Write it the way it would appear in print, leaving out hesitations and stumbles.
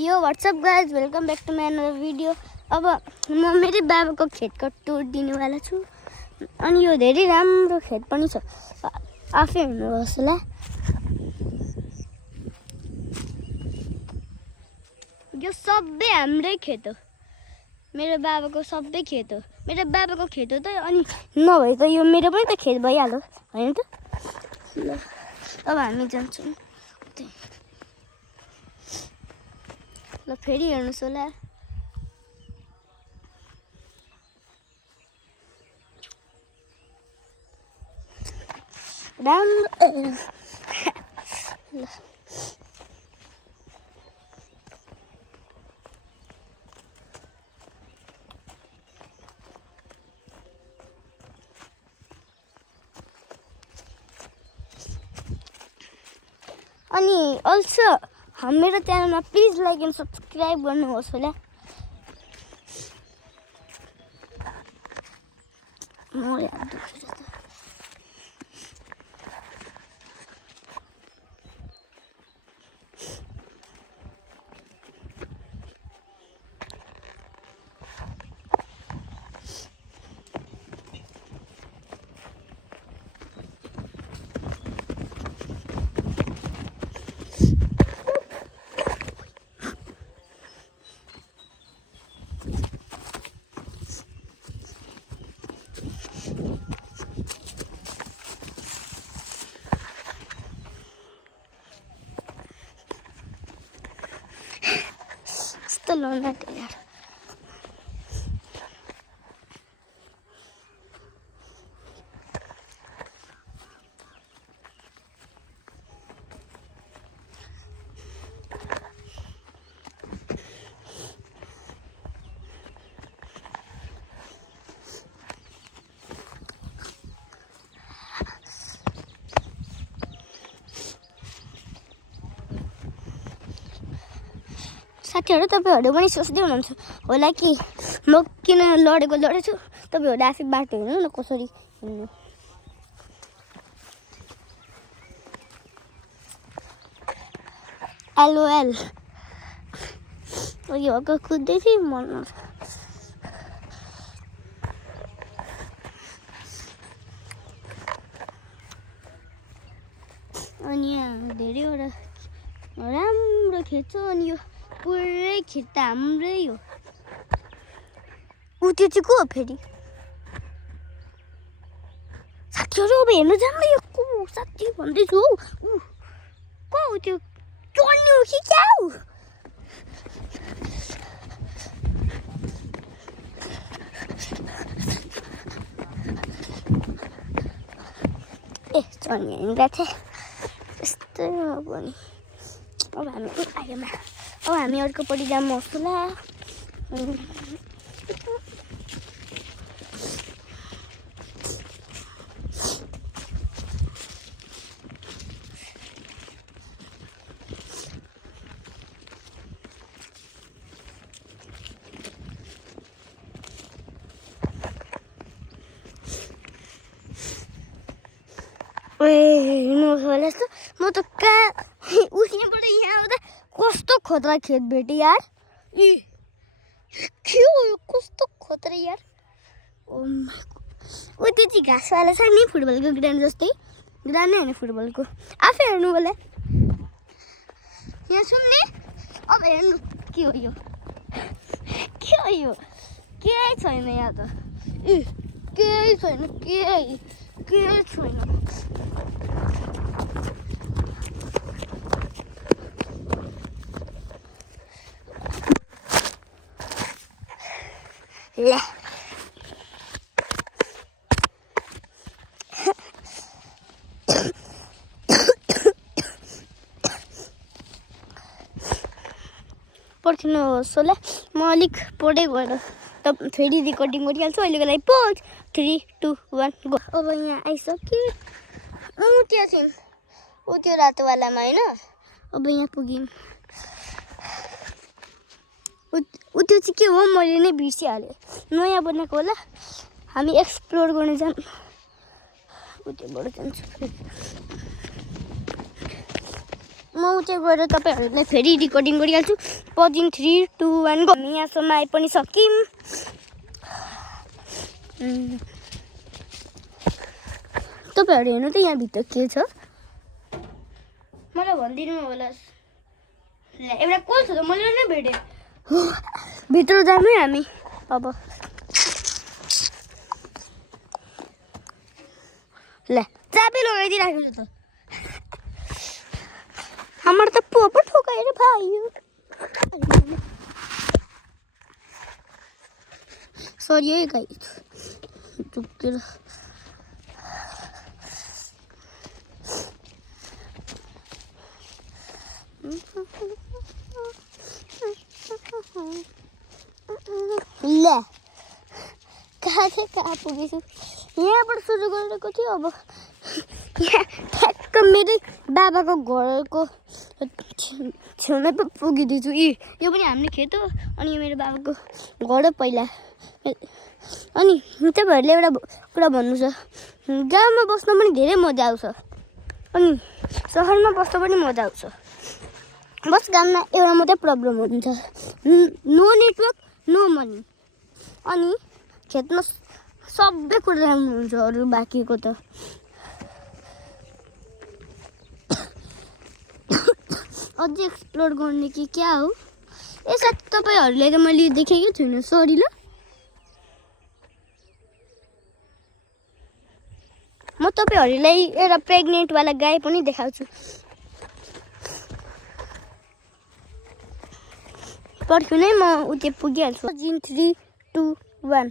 यो what's up guys welcome back to my another video. अब म मेरै बाबाको खेतको टुर दिनेवाला छु। अनि यो धेरै राम्रो खेत पनि छ, आफै हेर्नुहोस् होला। यो सबै हाम्रै खेत हो, मेरो बाबाको सबै खेत हो। मेरो बाबाको खेत हो त, अनि नभए त यो मेरो पनि त खेत भइहाल्यो हैन त। ल अब हामी जान्छौँ। ल फेरि हेर्नुहोस् होला। राम्रो ल अनि अल्सो मेरो च्यानलमा प्लिज लाइक एन्ड सब्सक्राइब गर्नुहोस् होला। म याद दुखेर त यस्तो लोना यार। साथीहरू तपाईँहरू पनि सोच्दै हुनुहुन्छ होला कि म किन लडेछु। तपाईँहरू आफै बाटो हेर्नु न कसरी हिँड्नु। एलओएल यो हक्क कुद्दै थिएँ मन। अनि यहाँ धेरैवटा राम्रो खेत छ। अनि यो पुरै खेत त हाम्रै हो। त्यो चाहिँ को हो फेरि? साथीहरू अब हेर्नु जानु यो को साथी भन्दैछु हौ। को हो त्यो? चल्ने हो कि क्या हो? ए चल्ने हिँड्दा थिएँ त्यस्तै हो पनि। अब हामी अर्कोपट्टि जानुहोस् होला। हेर्नुहोस् होला यस्तो। म त उठ्नेबाट यहाँ आउँदा कस्तो खतरा खेत भेटेँ यार। के हो यो कस्तो खतरा यार। त्यो चाहिँ घाँसवाला छ नि, फुटबलको ग्राउन्ड जस्तै। ग्राउन्ड नै होइन फुटबलको, आफै हेर्नु होला। यहाँ सुन्ने अब हेर्नु के हो यो। के हो यो? केही छैन यहाँ त। केही छैन, केही छैन। ले पर्खिनुहोस् होला। म अलिक पढ्दै गएर त फेरि रेकर्डिङ गरिहाल्छु। अहिलेको लागि पोज 3, 2, 1 गो। अब यहाँ आइसक्यो। त्यहाँ चाहिँ त्यो रातोवालामा होइन। अब यहाँ पुग्यौँ। त्यो चाहिँ के हो मैले नै बिर्सिहालेँ। नयाँ बनाएको होला। हामी एक्सप्लोर गर्न त्योबाट जान्छु। म उतै गएर तपाईँहरूलाई फेरि रेकर्डिङ गरिहाल्छु। पजिङ 3 2 1 गो। हामी यहाँसम्म आइ पनि सक्यौँ। तपाईँहरू हेर्नु त यहाँभित्र के छ मलाई भनिदिनु होला। ल एउटा कोल छ त मैले नै भेटेँ। भित्र जाउँ है हामी अब। ल चाबी लगाइदिइराखेको छ त। हाम्रो त पो पो ठोकाएर भयो। सरी है गाइस चुकेर। ल कहाँ पुगेछु। यहाँबाट सुरु गरेको थियो। अब यहाँ ठ्याक्क मेरै बाबाको घरको छेउमै पो पुगिदिन्छु। यो पनि हामीले खेत हो अनि यो मेरो बाबाको घर हो पहिला। अनि तपाईँहरूले एउटा कुरा भन्नु छ, गाउँमा बस्न पनि धेरै मजा आउँछ अनि सहरमा बस्न पनि मजा आउँछ। बस गाउँमा एउटा मात्रै प्रब्लम हुन्छ, नो नेटवर्क नो मनी। अनि खेतमा सबै कुरा राम्रो हुन्छ। अरू बाँकीको त अझै एक्सप्लोर गर्ने कि क्या हो। सायद तपाईँहरूले त मैले देखेकै छुइनँ, सरी ल। म तपाईँहरूलाई एउटा प्रेग्नेन्टवाला गाई पनि देखाउँछु। पर्खिनु है म उतै पुगिहाल्छु। 3 2 1